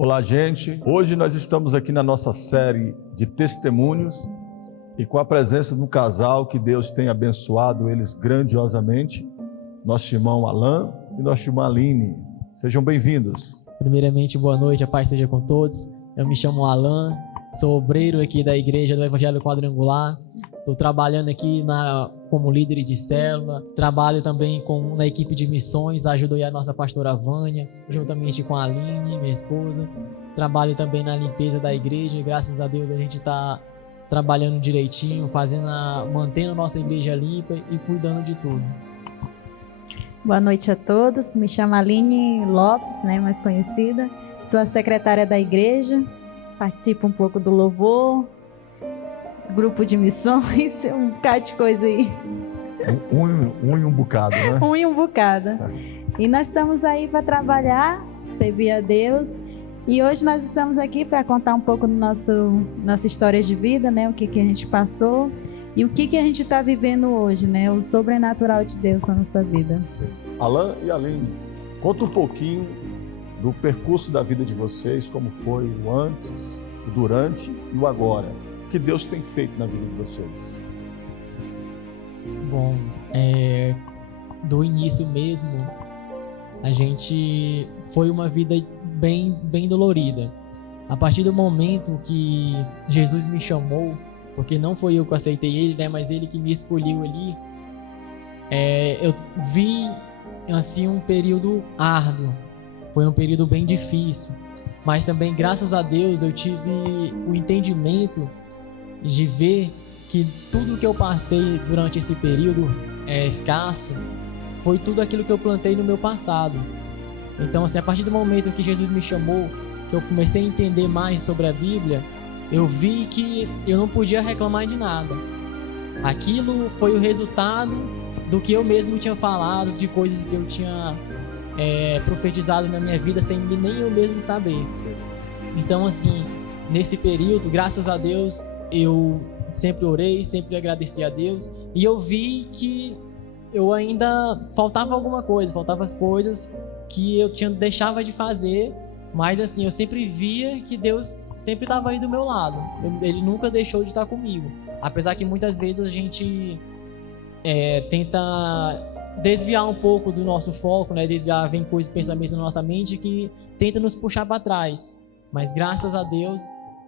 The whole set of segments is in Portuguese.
Olá, gente. Hoje nós estamos aqui na nossa série de testemunhos e com a presença de um casal que Deus tem abençoado eles grandiosamente, nosso irmão Alan e nossa irmã Aline. Sejam bem-vindos. Primeiramente, boa noite, a paz seja com todos. Eu me chamo Alan, sou obreiro aqui da Igreja do Evangelho Quadrangular. Estou trabalhando aqui como líder de célula, trabalho também na equipe de missões, ajudo aí a nossa pastora Vânia, juntamente com a Aline, minha esposa. Trabalho também na limpeza da igreja, graças a Deus a gente está trabalhando direitinho, mantendo a nossa igreja limpa e cuidando de tudo. Boa noite a todos, me chamo Aline Lopes, mais conhecida, sou a secretária da igreja, participo um pouco do louvor, grupo de missões, um bocado de coisa aí. Um e um bocado, né? Um e um bocado. E nós estamos aí para trabalhar, servir a Deus. E hoje nós estamos aqui para contar um pouco da nossa história de vida, o que a gente passou e o que a gente está vivendo hoje, o sobrenatural de Deus na nossa vida. Sim. Alan e Aline, conta um pouquinho do percurso da vida de vocês, como foi o antes, o durante e o agora. O que Deus tem feito na vida de vocês? Bom, do início mesmo, a gente foi uma vida bem dolorida. A partir do momento que Jesus me chamou, porque não foi eu que aceitei ele, mas ele que me escolheu ali, eu vi assim um período árduo, foi um período bem difícil, mas também graças a Deus eu tive o entendimento de ver que tudo que eu passei durante esse período escasso foi tudo aquilo que eu plantei no meu passado. Então, assim, a partir do momento que Jesus me chamou, que eu comecei a entender mais sobre a Bíblia, eu vi que eu não podia reclamar de nada. Aquilo foi o resultado do que eu mesmo tinha falado, de coisas que eu tinha profetizado na minha vida sem nem eu mesmo saber. Então, assim, nesse período, graças a Deus, eu sempre orei, sempre agradeci a Deus, e eu vi que eu ainda faltava alguma coisa, faltavam as coisas que eu deixava de fazer, mas assim, eu sempre via que Deus sempre estava aí do meu lado, ele nunca deixou de estar comigo, apesar que muitas vezes a gente tenta desviar um pouco do nosso foco, vem coisas, pensamentos na nossa mente que tenta nos puxar para trás, mas graças a Deus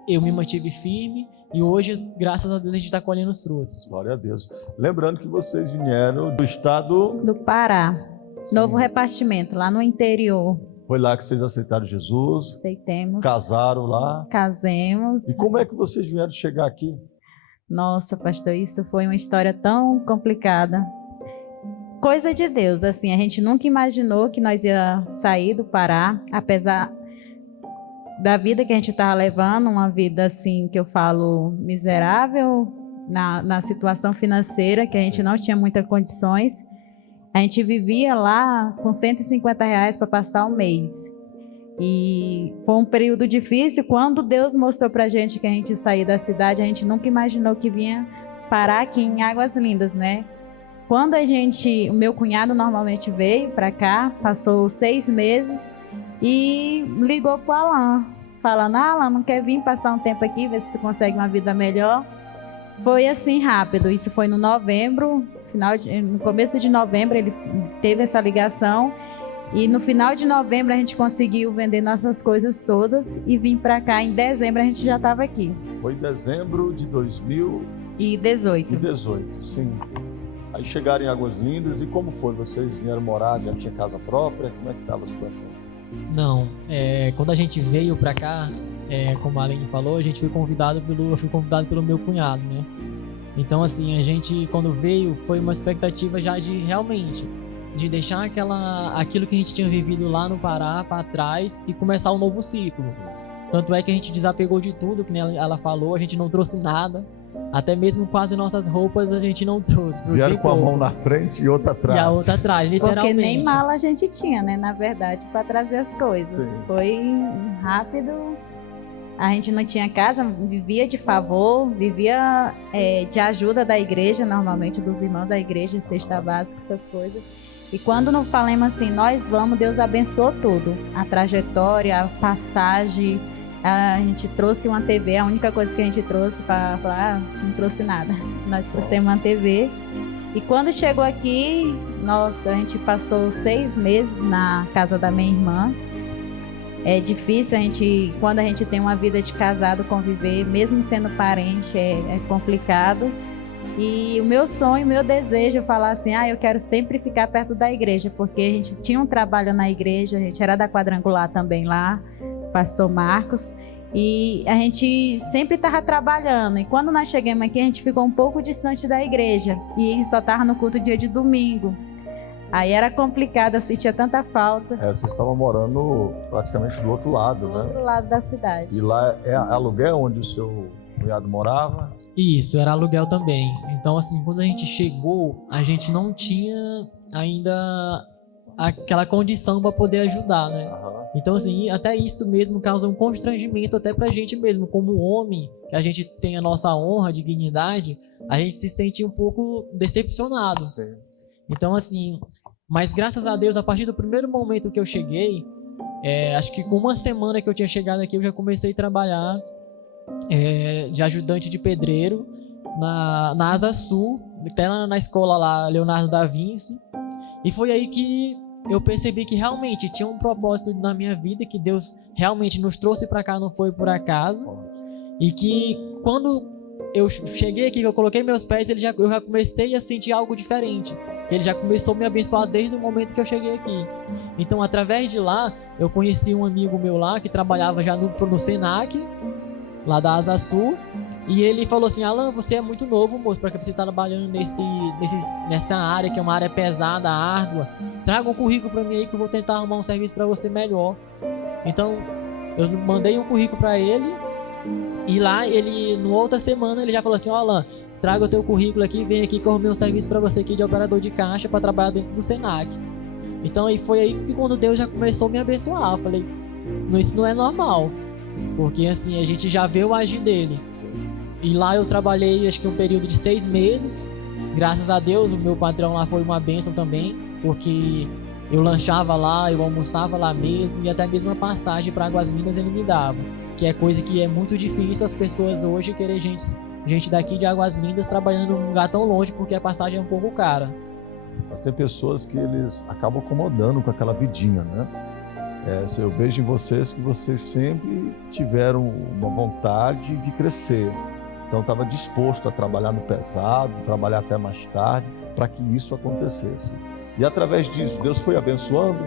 eu me mantive firme. E hoje, graças a Deus, a gente está colhendo os frutos. Glória a Deus. Lembrando que vocês vieram do estado do Pará. Sim. Novo repartimento, lá no interior. Foi lá que vocês aceitaram Jesus? Aceitemos. Casaram lá? Casemos. E como é que vocês vieram chegar aqui? Nossa, pastor, isso foi uma história tão complicada. Coisa de Deus, assim, a gente nunca imaginou que nós ia sair do Pará, apesar da vida que a gente estava levando, uma vida assim que eu falo miserável, na situação financeira, que a gente não tinha muitas condições. A gente vivia lá com R$150 para passar o mês. E foi um período difícil. Quando Deus mostrou para a gente que a gente ia sair da cidade, a gente nunca imaginou que vinha parar aqui em Águas Lindas, Quando o meu cunhado normalmente veio para cá, passou 6 meses, e ligou pro Alan, falando: Alan, não quer vir passar um tempo aqui, ver se tu consegue uma vida melhor? Foi assim rápido, isso foi no novembro, no começo de novembro ele teve essa ligação, e no final de novembro a gente conseguiu vender nossas coisas todas e vir para cá. Em dezembro a gente já estava aqui. Foi em dezembro de 2018. 2018, sim. Aí chegaram em Águas Lindas, e como foi? Vocês vieram morar, já tinha casa própria? Como é que estava a situação? Não, quando a gente veio pra cá, como a Aline falou, eu fui convidado pelo meu cunhado, Então, assim, a gente, quando veio, foi uma expectativa já de realmente, de deixar aquilo que a gente tinha vivido lá no Pará pra trás e começar um novo ciclo. Tanto é que a gente desapegou de tudo, que nem ela falou, a gente não trouxe nada. Até mesmo quase nossas roupas a gente não trouxe. Vieram com a mão na frente e outra atrás. E a outra atrás, literalmente. Porque nem mala a gente tinha, na verdade, para trazer as coisas. Sim. Foi rápido. A gente não tinha casa, vivia de favor, vivia de ajuda da igreja, normalmente dos irmãos da igreja, cesta básica, essas coisas. E quando não falamos assim, nós vamos, Deus abençoou tudo. A trajetória, a passagem. A gente trouxe uma TV, a única coisa que a gente trouxe para falar, não trouxe nada. Nós trouxemos uma TV. E quando chegou aqui, nossa, a gente passou 6 meses na casa da minha irmã. É difícil quando a gente tem uma vida de casado, conviver, mesmo sendo parente, é complicado. E o meu sonho, o meu desejo é falar assim, eu quero sempre ficar perto da igreja, porque a gente tinha um trabalho na igreja, a gente era da Quadrangular também lá, pastor Marcos, e a gente sempre estava trabalhando. E quando nós chegamos aqui, a gente ficou um pouco distante da igreja, e só estava no culto dia de domingo. Aí era complicado, eu sentia tanta falta. Vocês estavam morando praticamente do outro lado, né? Do outro lado da cidade. E lá é aluguel onde o seu cunhado morava? Isso, era aluguel também. Então, assim, quando a gente chegou, a gente não tinha ainda aquela condição para poder ajudar, né? Aham. Então, assim, até isso mesmo causa um constrangimento até pra gente mesmo, como homem, que a gente tem a nossa honra, dignidade, a gente se sente um pouco decepcionado. Sim. Então, assim, mas graças a Deus, a partir do primeiro momento que eu cheguei, acho que com uma semana que eu tinha chegado aqui, eu já comecei a trabalhar de ajudante de pedreiro na Asa Sul, até na escola lá, Leonardo da Vinci. E foi aí que eu percebi que realmente tinha um propósito na minha vida, que Deus realmente nos trouxe para cá, não foi por acaso. E que quando eu cheguei aqui, que eu coloquei meus pés, eu já comecei a sentir algo diferente. Ele já começou a me abençoar desde o momento que eu cheguei aqui. Então, através de lá, eu conheci um amigo meu lá, que trabalhava já no Senac, lá da Asa Sul. E ele falou assim, Alan, você é muito novo, moço, para que você está trabalhando nessa área, que é uma área pesada, árdua. Traga um currículo para mim aí que eu vou tentar arrumar um serviço para você melhor. Então, eu mandei um currículo para ele. E lá, na outra semana, ele já falou assim, Alan, traga o teu currículo aqui, vem aqui que eu arrumei um serviço para você aqui de operador de caixa para trabalhar dentro do Senac. Então, aí foi aí que quando Deus já começou a me abençoar, eu falei, isso não é normal. Porque assim, a gente já vê o agir dele. E lá eu trabalhei, acho que um período de 6 meses. Graças a Deus, o meu patrão lá foi uma bênção também, porque eu lanchava lá, eu almoçava lá mesmo, e até mesmo a passagem para Águas Lindas ele me dava. Que é coisa que é muito difícil as pessoas hoje querer gente daqui de Águas Lindas trabalhando num lugar tão longe, porque a passagem é um pouco cara. Mas tem pessoas que eles acabam acomodando com aquela vidinha, né? Eu vejo em vocês que vocês sempre tiveram uma vontade de crescer. Então estava disposto a trabalhar no pesado, trabalhar até mais tarde, para que isso acontecesse. E através disso, Deus foi abençoando.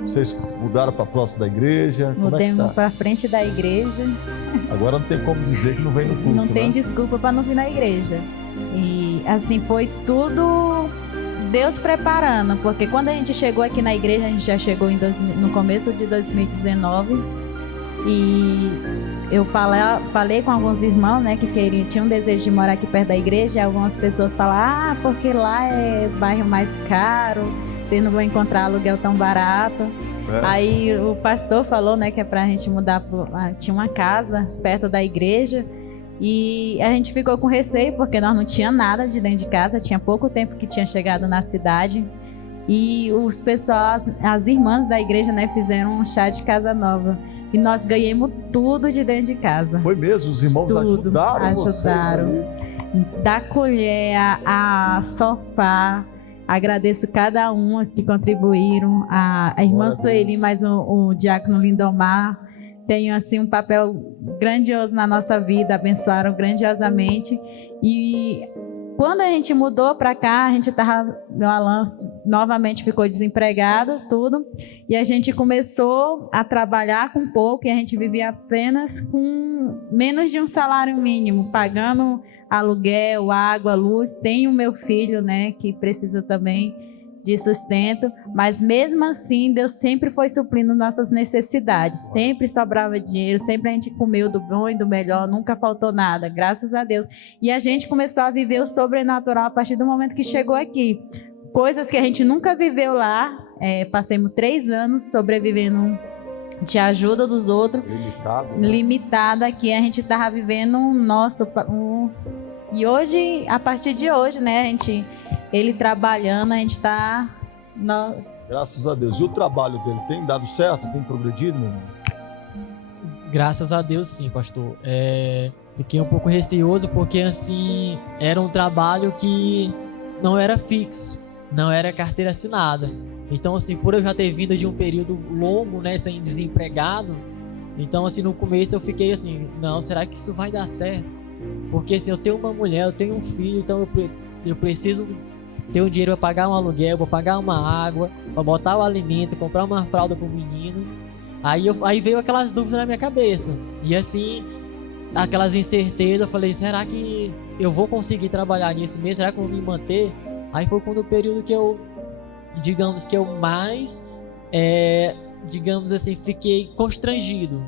Vocês mudaram para próximo da igreja? Mudamos para frente da igreja. Agora não tem como dizer que não vem no culto, não tem né? desculpa para não vir na igreja. E assim, foi tudo Deus preparando, porque quando a gente chegou aqui na igreja, a gente já chegou no começo de 2019, e eu falei com alguns irmãos, né, que tinham um desejo de morar aqui perto da igreja, e algumas pessoas falaram, porque lá é bairro mais caro, vocês não vão encontrar aluguel tão barato. Aí o pastor falou, né, que é pra gente mudar, tinha uma casa perto da igreja, e a gente ficou com receio, porque nós não tinha nada de dentro de casa, tinha pouco tempo que tinha chegado na cidade, e os pessoas, as irmãs da igreja, né, fizeram um chá de casa nova, e nós ganhamos tudo de dentro de casa. Foi mesmo? Os irmãos ajudaram vocês ali? Da colher a sofá. Agradeço cada um que contribuíram. A irmã Sueli, mais o diácono Lindomar, tem assim um papel grandioso na nossa vida, abençoaram grandiosamente. E quando a gente mudou para cá, a gente o Alan novamente ficou desempregado, tudo, e a gente começou a trabalhar com pouco, e a gente vivia apenas com menos de um salário mínimo, pagando aluguel, água, luz. Tem o meu filho, né, que precisa também de sustento, mas mesmo assim Deus sempre foi suprindo nossas necessidades, sempre sobrava dinheiro, sempre a gente comeu do bom e do melhor, nunca faltou nada, graças a Deus. E a gente começou a viver o sobrenatural a partir do momento que chegou aqui, coisas que a gente nunca viveu lá. Passamos 3 anos sobrevivendo de ajuda dos outros, limitado aqui, a gente estava vivendo e hoje, a partir de hoje, né, ele trabalhando, a gente está Graças a Deus. E o trabalho dele tem dado certo? Tem progredido, meu irmão? Graças a Deus, sim, pastor. Fiquei um pouco receoso porque, assim, era um trabalho que não era fixo, não era carteira assinada. Então, assim, por eu já ter vindo de um período longo, né, sem desempregado, então, assim, no começo eu fiquei assim, não, será que isso vai dar certo? Porque, assim, eu tenho uma mulher, eu tenho um filho, então eu preciso ter um dinheiro para pagar um aluguel, para pagar uma água, para botar o alimento, comprar uma fralda pro menino. Aí veio aquelas dúvidas na minha cabeça. E assim, aquelas incertezas, eu falei, será que eu vou conseguir trabalhar nisso mesmo? Será que eu vou me manter? Aí foi quando o período que eu, digamos que eu mais, digamos assim, fiquei constrangido.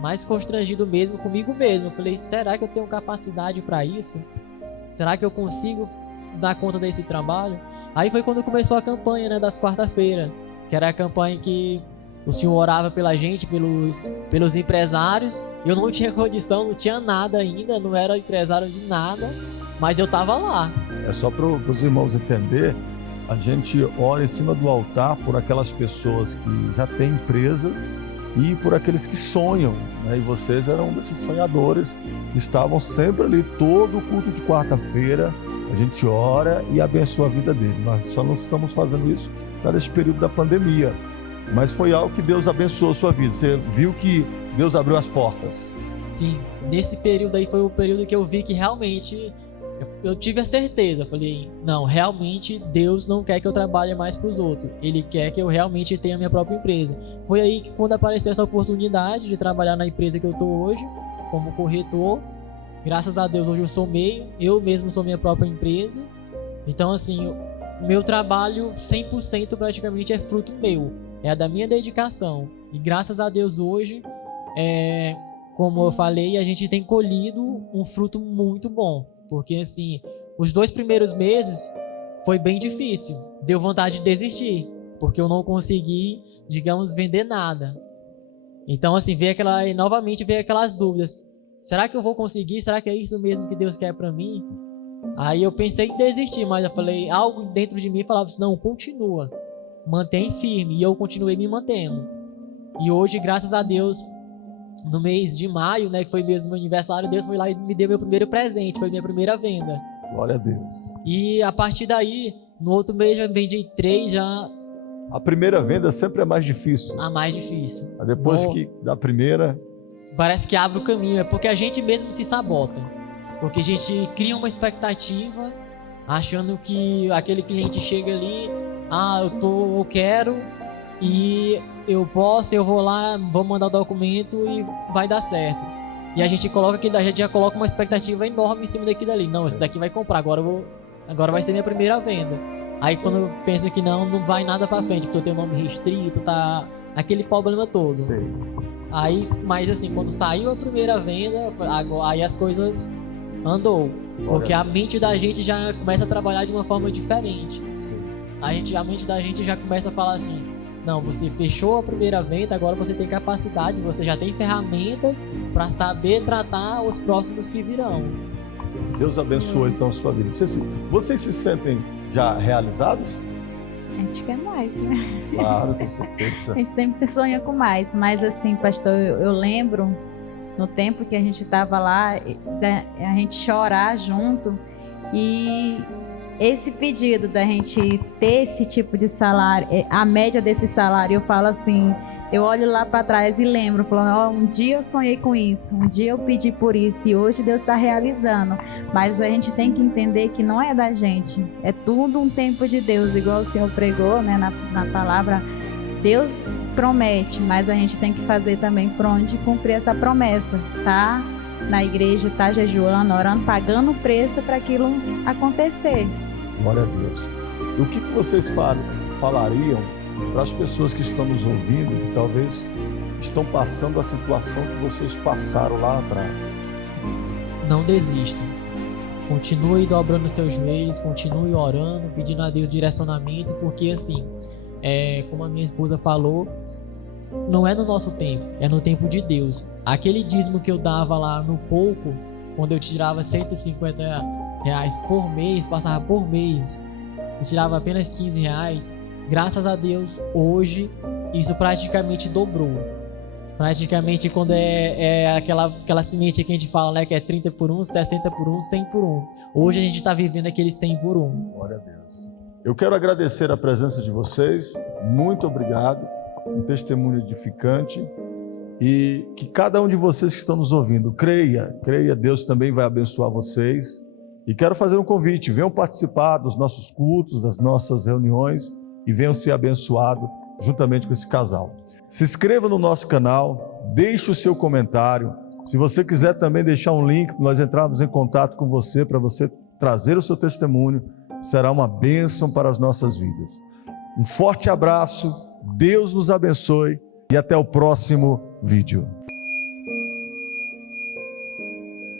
Mais constrangido mesmo comigo mesmo. Eu falei, será que eu tenho capacidade para isso? Será que eu consigo dar conta desse trabalho? Aí foi quando começou a campanha, né, das quarta-feira, que era a campanha que o senhor orava pela gente, pelos empresários. Eu não tinha condição, não tinha nada ainda, não era empresário de nada, mas eu tava lá. É só para os irmãos entender, a gente ora em cima do altar por aquelas pessoas que já têm empresas e por aqueles que sonham, né? E vocês eram um desses sonhadores que estavam sempre ali, todo o culto de quarta-feira, a gente ora e abençoa a vida dele. Nós só não estamos fazendo isso para esse período da pandemia, mas foi algo que Deus abençoou a sua vida. Você viu que Deus abriu as portas. Sim, nesse período aí foi o período que eu vi que realmente eu tive a certeza. Eu falei, não, realmente Deus não quer que eu trabalhe mais para os outros. Ele quer que eu realmente tenha a minha própria empresa. Foi aí que quando apareceu essa oportunidade de trabalhar na empresa que eu estou hoje, como corretor, graças a Deus hoje eu mesmo sou minha própria empresa. Então assim, meu trabalho 100% praticamente é fruto meu, é da minha dedicação. E graças a Deus hoje, como eu falei, a gente tem colhido um fruto muito bom. Porque assim, os 2 primeiros meses foi bem difícil. Deu vontade de desistir, porque eu não consegui, digamos, vender nada. Então assim, novamente veio aquelas dúvidas. Será que eu vou conseguir? Será que é isso mesmo que Deus quer para mim? Aí eu pensei em desistir, mas eu falei, algo dentro de mim falava assim, não, continua, mantém firme. E eu continuei me mantendo. E hoje, graças a Deus, no mês de maio, né, que foi mesmo meu aniversário, Deus foi lá e me deu meu primeiro presente, foi minha primeira venda. Glória a Deus. E a partir daí, no outro mês já vendi 3 já. A primeira venda sempre é mais difícil. A mais difícil. Depois que da primeira... Parece que abre o caminho, é porque a gente mesmo se sabota. Porque a gente cria uma expectativa, achando que aquele cliente chega ali, eu quero, e eu vou lá, vou mandar o documento e vai dar certo. E a gente já coloca uma expectativa enorme em cima daquilo ali. Não, esse daqui vai comprar, agora vai ser minha primeira venda. Aí quando pensa que não vai nada pra frente, porque eu tenho nome restrito, tá aquele problema todo. Sei. Aí, mas assim, quando saiu a primeira venda, aí as coisas andou. Porque a mente da gente já começa a trabalhar de uma forma diferente. Sim. A mente da gente já começa a falar assim, não, você fechou a primeira venda, agora você tem capacidade, você já tem ferramentas para saber tratar os próximos que virão. Deus abençoe então a sua vida. Vocês se sentem já realizados? A gente quer mais, né? Claro, com certeza. A gente sempre sonha com mais, mas assim, pastor, eu lembro no tempo que a gente estava lá, a gente chorar junto, e esse pedido da gente ter esse tipo de salário, a média desse salário, eu falo assim, eu olho lá para trás e lembro, falando, um dia eu sonhei com isso, um dia eu pedi por isso e hoje Deus está realizando. Mas a gente tem que entender que não é da gente, é tudo um tempo de Deus, igual o Senhor pregou, né, na palavra. Deus promete, mas a gente tem que fazer também por onde cumprir essa promessa, tá? Na igreja, tá jejuando, orando, pagando o preço para aquilo acontecer. Glória a Deus. E o que vocês falariam para as pessoas que estão nos ouvindo, que talvez estão passando a situação que vocês passaram lá atrás? Não desistam. Continue dobrando seus joelhos, continue orando, pedindo a Deus direcionamento, porque assim, como a minha esposa falou, não é no nosso tempo, é no tempo de Deus. Aquele dízimo que eu dava lá no pouco, quando eu tirava R$150 por mês, passava por mês, eu tirava apenas R$15, Graças a Deus, hoje, isso praticamente dobrou. Praticamente quando é aquela semente que a gente fala, né, que é 30 por 1, 60 por 1, 100 por 1. Hoje a gente está vivendo aquele 100 por 1. Glória a Deus. Eu quero agradecer a presença de vocês. Muito obrigado. Um testemunho edificante. E que cada um de vocês que estão nos ouvindo, creia, Deus também vai abençoar vocês. E quero fazer um convite, venham participar dos nossos cultos, das nossas reuniões e venham ser abençoados juntamente com esse casal. Se inscreva no nosso canal, deixe o seu comentário. Se você quiser também deixar um link para nós entrarmos em contato com você, para você trazer o seu testemunho, será uma bênção para as nossas vidas. Um forte abraço, Deus nos abençoe e até o próximo vídeo.